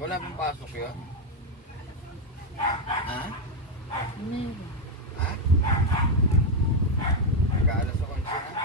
Wala pang pasok yun? Ha? Meron. Ha? Nag-aalas ako siya na.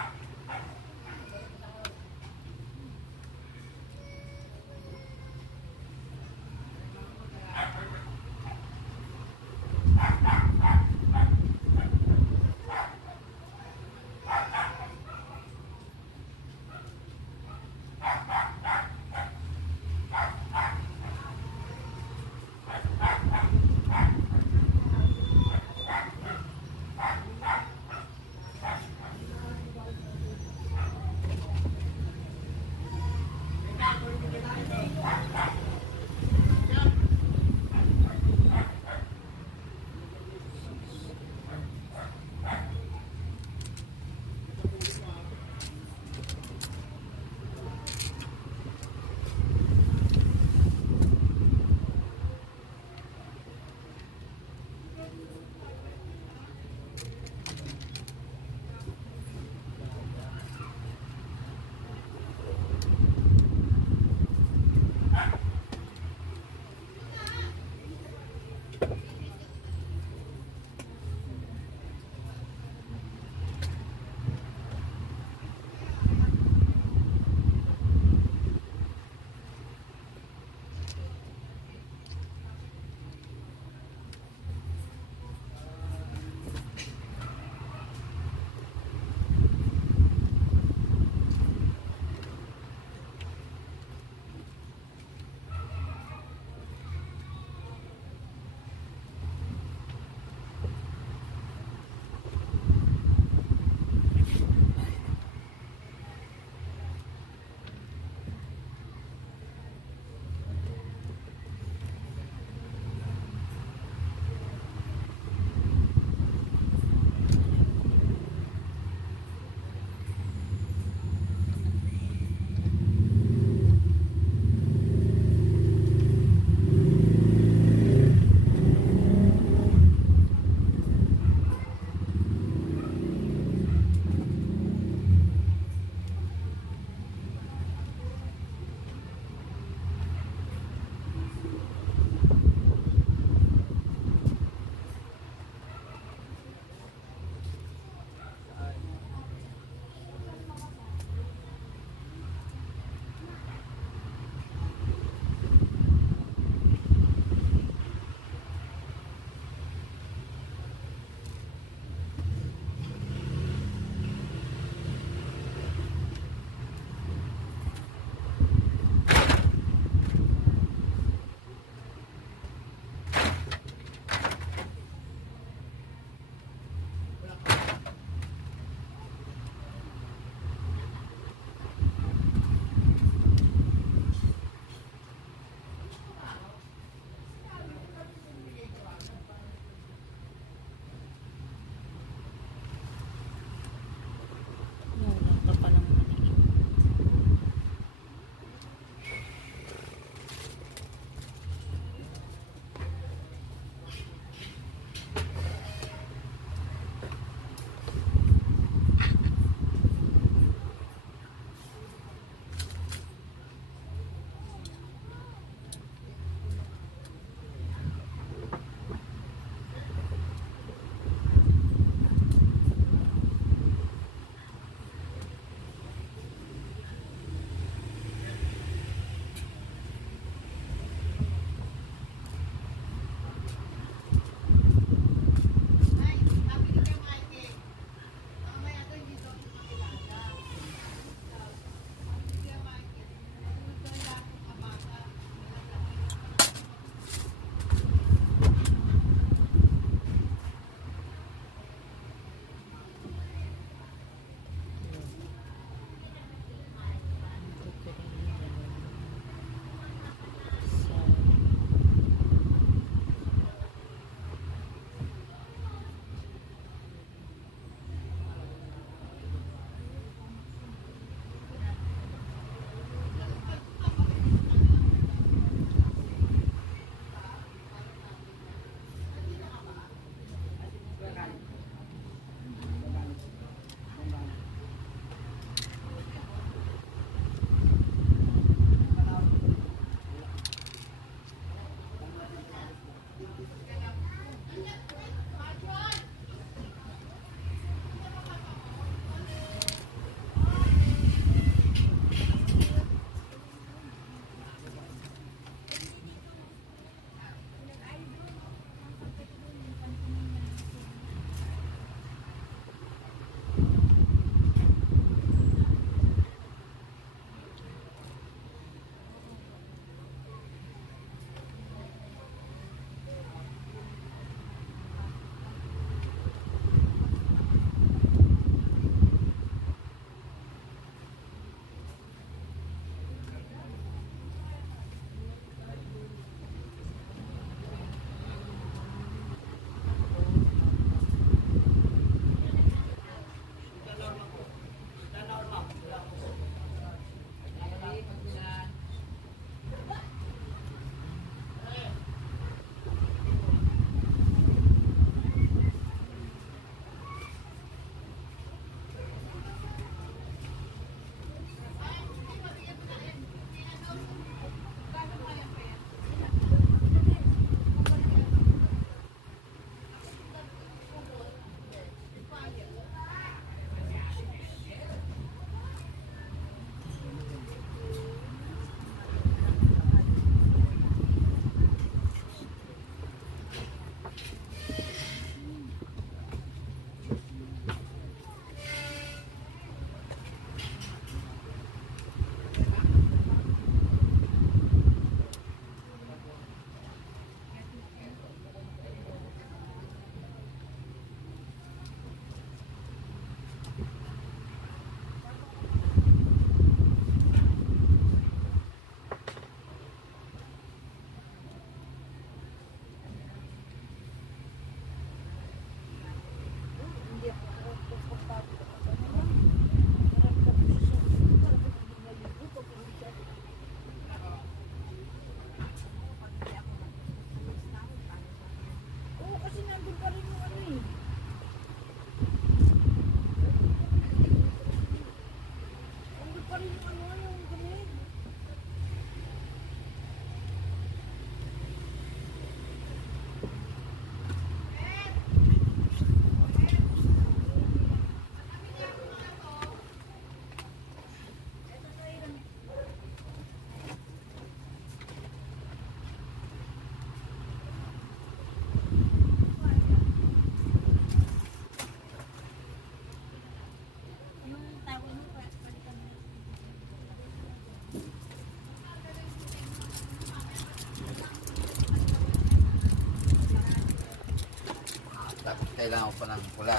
kailangan ko pa ng pula.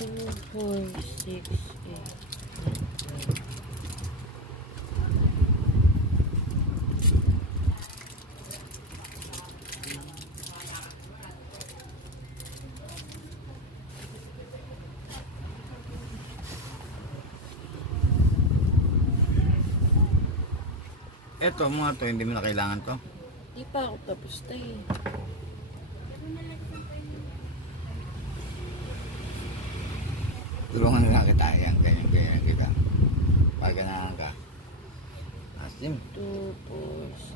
2, 4, 6, 8. Eto mga to, hindi mo na kailangan to. Di pa ako tapos tayo. Tulungan nga kita. Yan, ganyan kita. Paganahan ka. Asim. 2, 4, 6.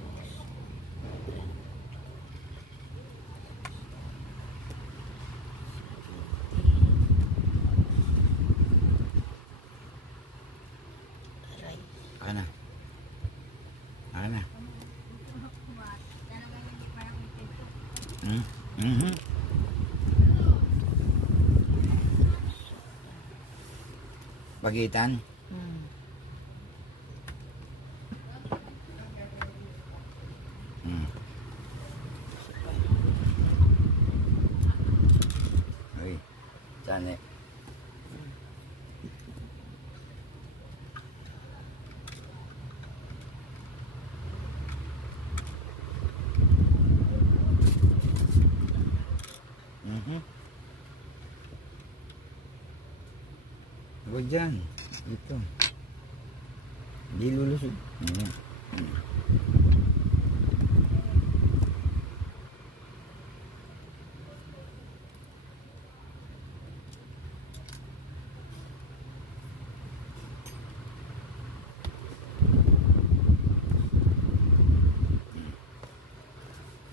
Aka na. Aka na. Pagitan. Uy, saan eh? Huwag dyan. Ito. Hindi lulusog. Ayan.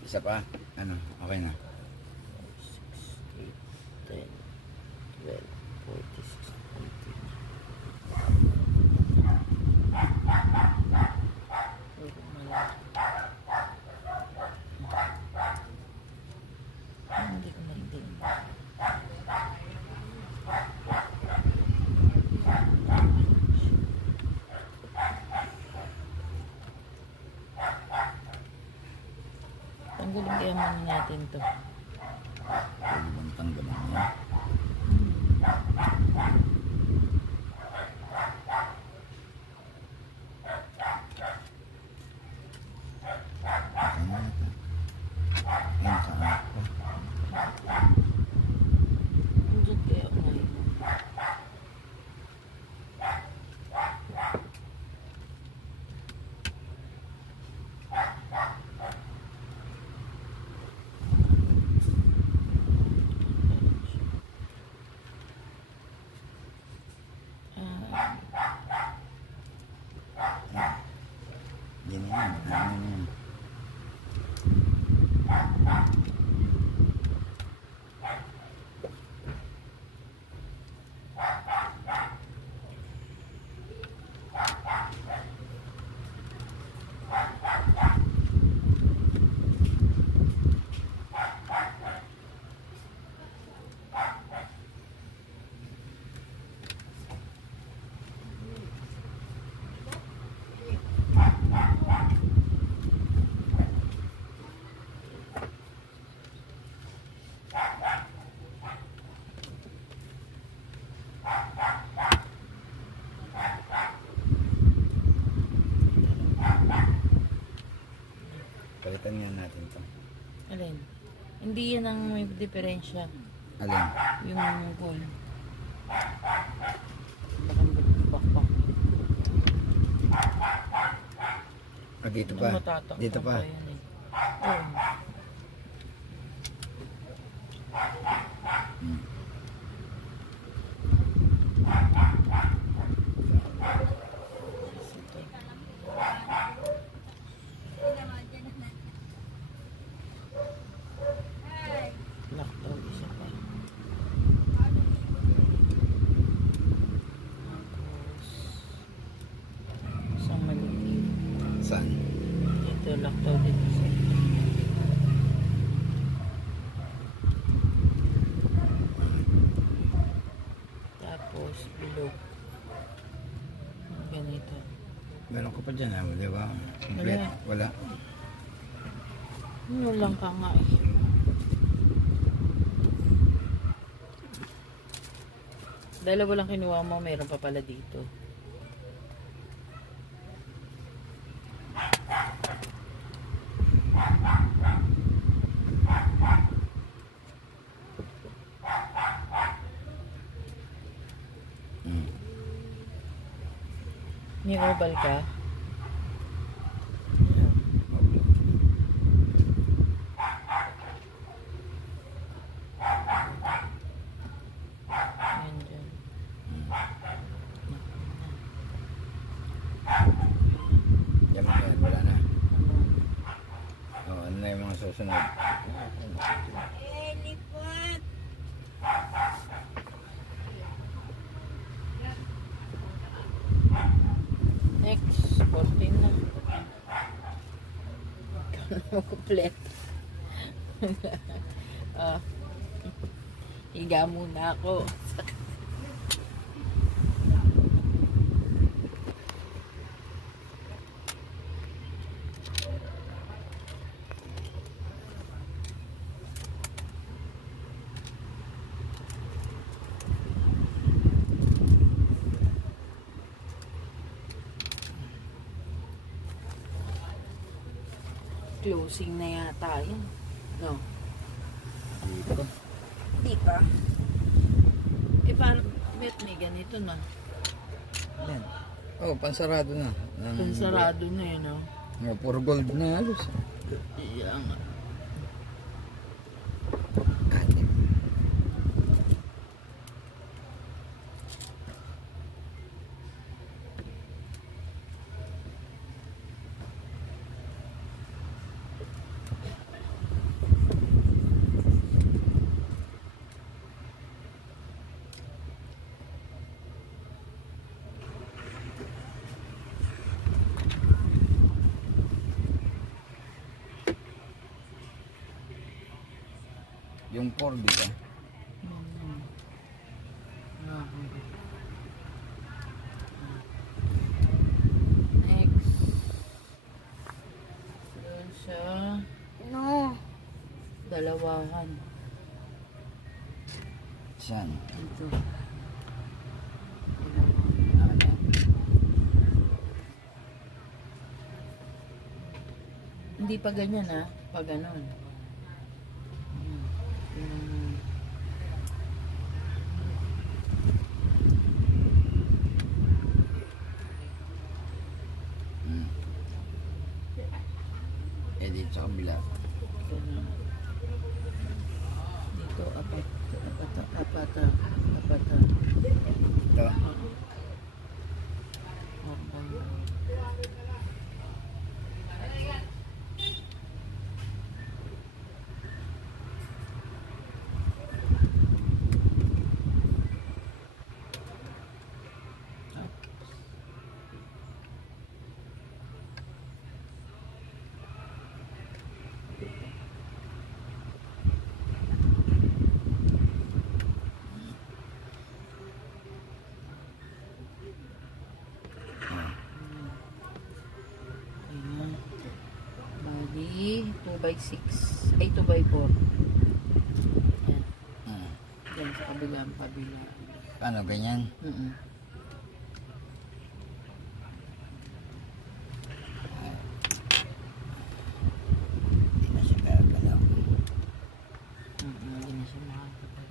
Isa pa. Ano? Okay na. 6, 8, 10, 12, 14, 16, 17. Hindi ko marinig. Tanggalin kaya muna natin to. Pwede bang tanggalan niya? Yan sa anak ko. Andiyan kaya unahin mo. Yan yan. Ano yan? Palitan nga natin to. Alin? Hindi yan ang may diferensya. Alin? Yung gold. Bakbak. Ah, dito pa. Dito pa. Oo. Laktaw isa pa. Tapos isang maliit. Saan? Ito laktaw din isa. Tapos bilog. Ganito. Meron ko pa dyan ha, di ba? Complete. Wala. Ano lang ka nga eh. Dalawa lang kinuha mo, meron pa pala dito. May oval ka? Ayan dyan. Yan mga yan, wala na. Ano? O, ano na yung mga susunod? Next, 14 na. Kompleto. Higa muna ako. Closing na yata yun. No? Dito. Di pa. Eh, paano? Bet may ganito na. Yan. Oh, pansarado na. Pansarado na yun, no? Oh, puro gold na halos. Iyan nga. Kanin. Yung 4, di ba? Next. Doon sa dalawahan. Saan? Dito. Hindi pa ganyan, ha? Pag ganon. Eh, dito sa kabila. Dito, apat. Ito. Bali, 2x6. Ay, 2x4. Yan. Yan sa kabilang pabila. Ano, ganyan? Hindi na siya gagalaw. Hindi na siya makakapag.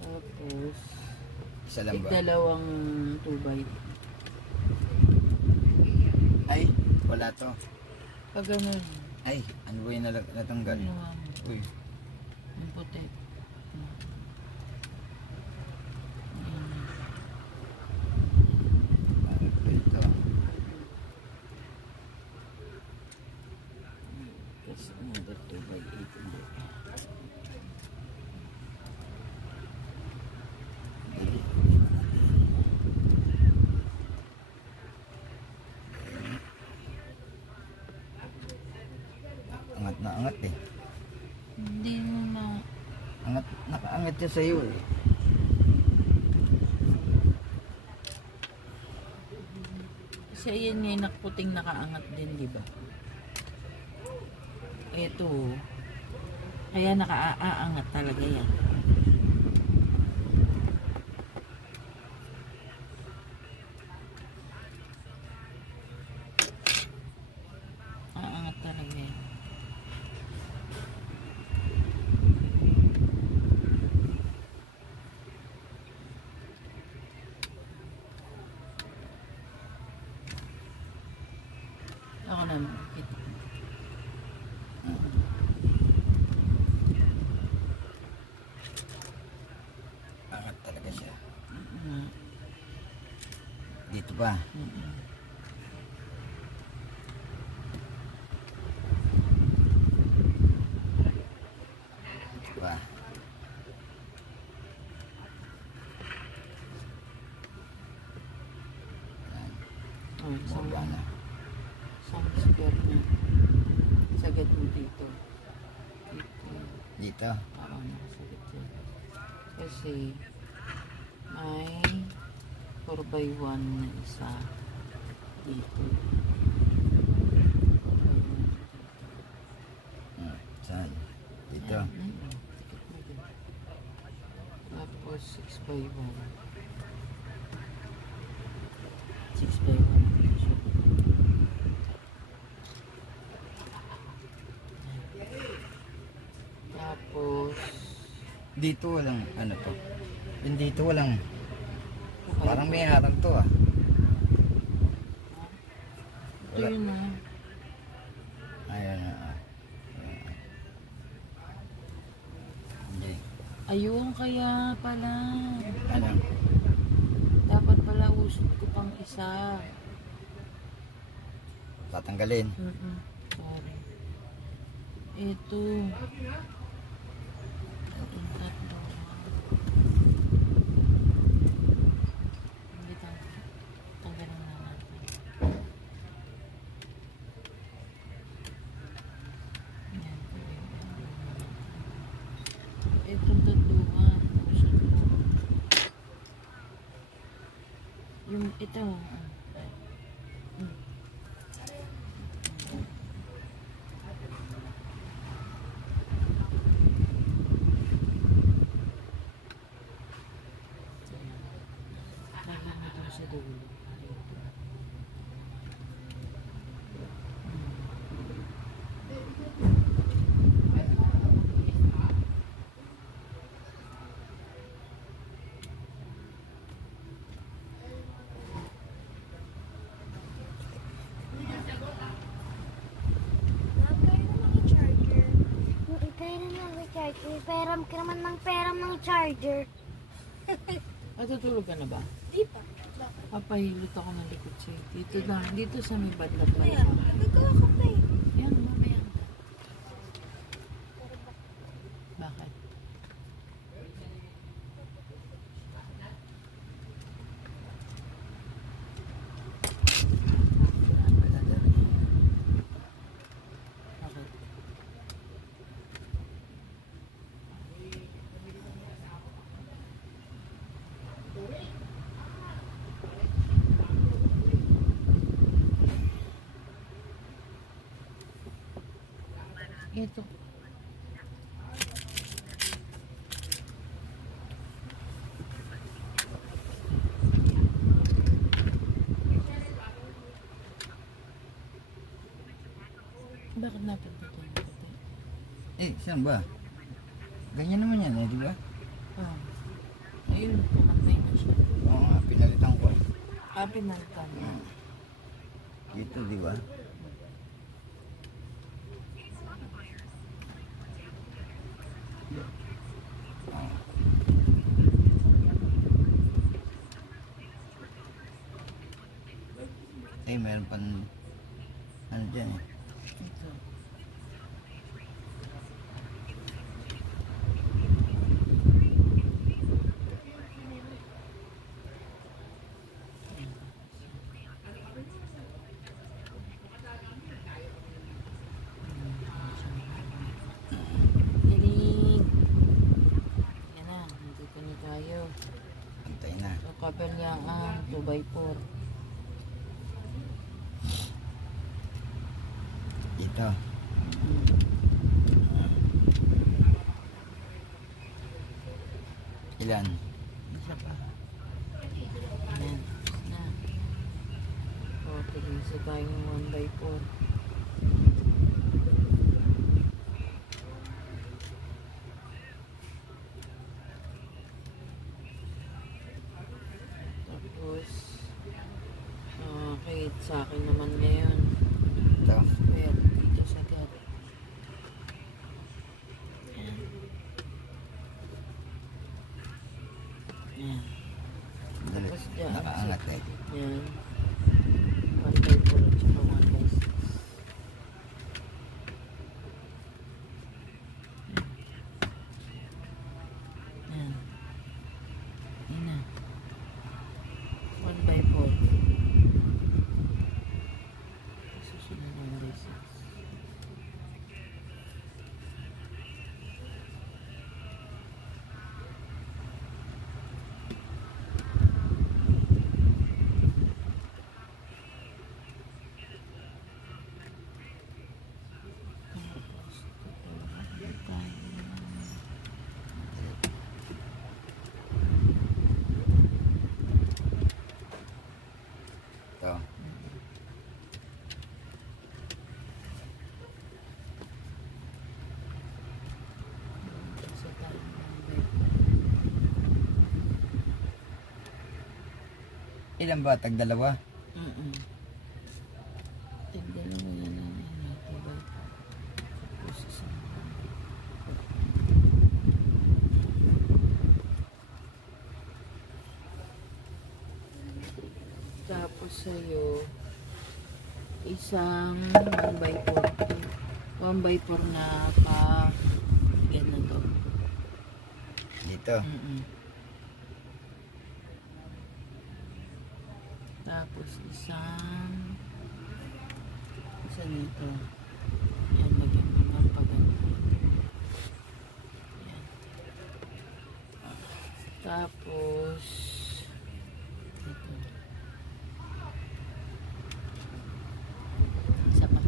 Tapos, Isa lang ba? dalawang 2x. Ay, wala to. Pag ganun, Ay, ano ba yung natanggal? ano nga mo? Uy, Yung puti. ito. Kasi another 2x8 hindi. Angat na angat eh. Hindi mo na. Angat, nakaangat siya sa'yo eh. Kasi ayan nga yung puting nakaangat din, di ba? Ito. Kaya nakaaangat talaga yan. na. Kita. Angat talaga siya. Mm. Dito ba? Mm. Dito ba? Yan. Oh, isang Baba na. square na. Sagad mo dito. Dito. Dito. Oo, nakasagad yan. Kasi may 4x1 na isa dito. 4x1. Saan? Dito. Tikit mo din. Tapos 6x1. 6x1 dito. Tapos Dito walang ano to. Yung dito walang. okay. Parang may harang to ah. Ito yun na. Ayan ah. Hindi. Ayun kaya pala. Ano? Dapat pala usod ko pang isa. Tatanggalin. Sorry. Ito. Itong tatlo. Hindi tanggalin na natin. Yan. Itong tatluhan. Usod ko. Yung ito. Lagyan mo ito sa dulo. Peram ka naman ng peram ng charger. Tutulog ka na ba? Di pa. Papahilot ako ng likod sa'yo. Dito lang. Dito sa may badlat na Kaya, nagagawa ka pa eh. yan, mamaya. Bakit? Bakit? Ito. Bakit napunta ito yung puti? Eh, saan ba? Ganyan naman yan eh, di ba? Ah. Ayun, pumantay na siya. Oo nga, pinalitan ko. Pinalitan na. Dito, di ba? Eh, meron pa ano dyan eh. Ito. Galing. Yan na, nandito na tayo. Antay na. So, kapalyaan, 2x4. Dito. Ilan? Isa pa. Yan. Na. O, tigisa tayong 1x4. Tapos, kahit sa akin naman ngayon. Ito. Tapos dyan. Nakaangat eh. Yan. 1/4 at saka 1/6. Yan. Yan na. 1/4. Susunod na 1/6. Ito. Ilan ba? Tag-dalawa? Tignan mo yan ang inatibay. Tapos isang tapos sa'yo isang 1/40 1/4 na pa ganun to. Dito. Tapos isa nito. Yan, lagyan mo ng paganda. Yan. Tapos ito. Isa pa.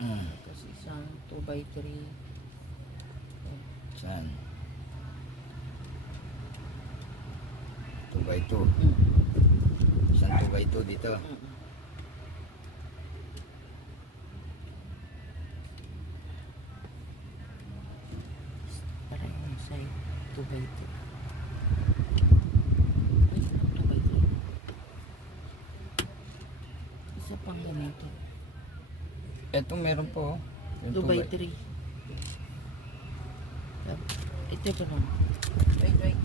Tapos isang 2/3. Saan? 2x2. Isang 2x2 dito. Para yung side 2/2. Ay, 2/3. Isa pang ganito. Ito meron po. Yung 2/3. Ito lang. Wait lang.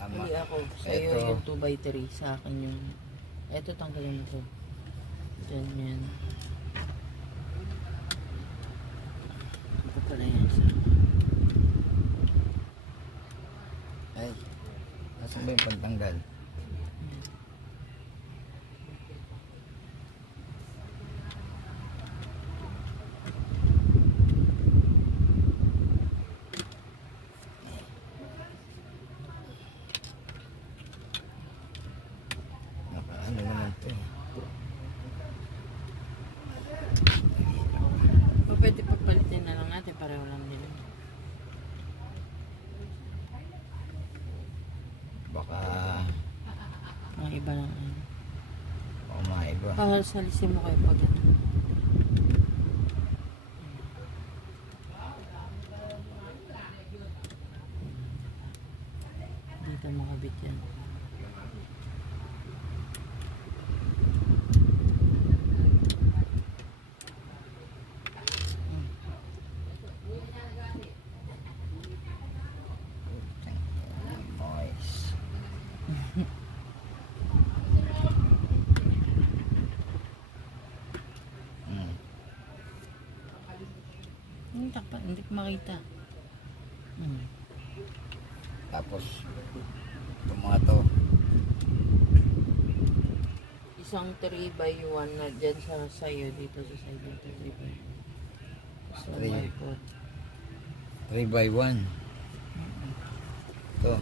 Tama. Hindi ako. Sa'yo Ito. yung 2/3. Sa akin yung... Ito tanggalin mo to. Diyan yan. Ito pala yan sa... Ay. Nasaan ba yung pantanggal? Ano naman to? O pwede papalitin na lang natin. Pareho lang din. Baka Mga iba lang. maiba. Salisin mo kayo pag ano. Dito makabit yan. Nice. Hindi ko makita. Tapos itong mga to. Isang 3/1 na dyan sa sayo dito sa side dito. 3/1. So, 3. 3x1. Ito.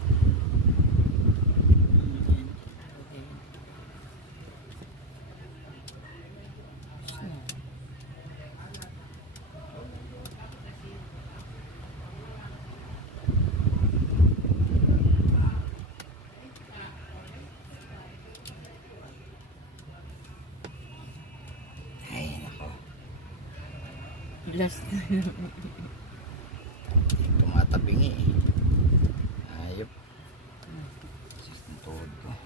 Ay, nako. Last. Tumatabingi eh. Ayop. Sus, ang tuhod ko.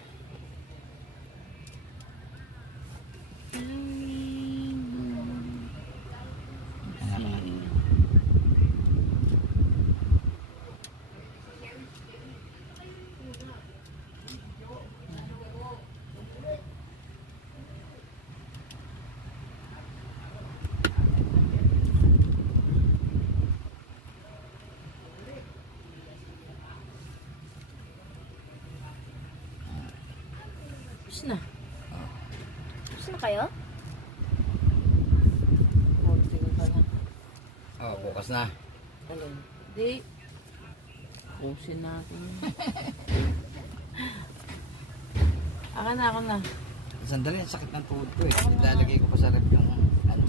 Tapos na. Gusto na kayo? Konti ka na. Oh, bukas na. Alin? Di. Pusin natin. Ako na. Sandali, ang sakit ng tuhod ko eh. Lalagay ko pa sa rep yung ano.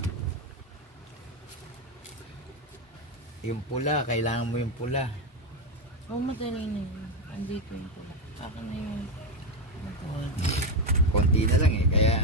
Yung pula, kailangan mo yung pula. Oh, madali na yun. Andito yung pula. Ako na yun. Konti na lang eh, kaya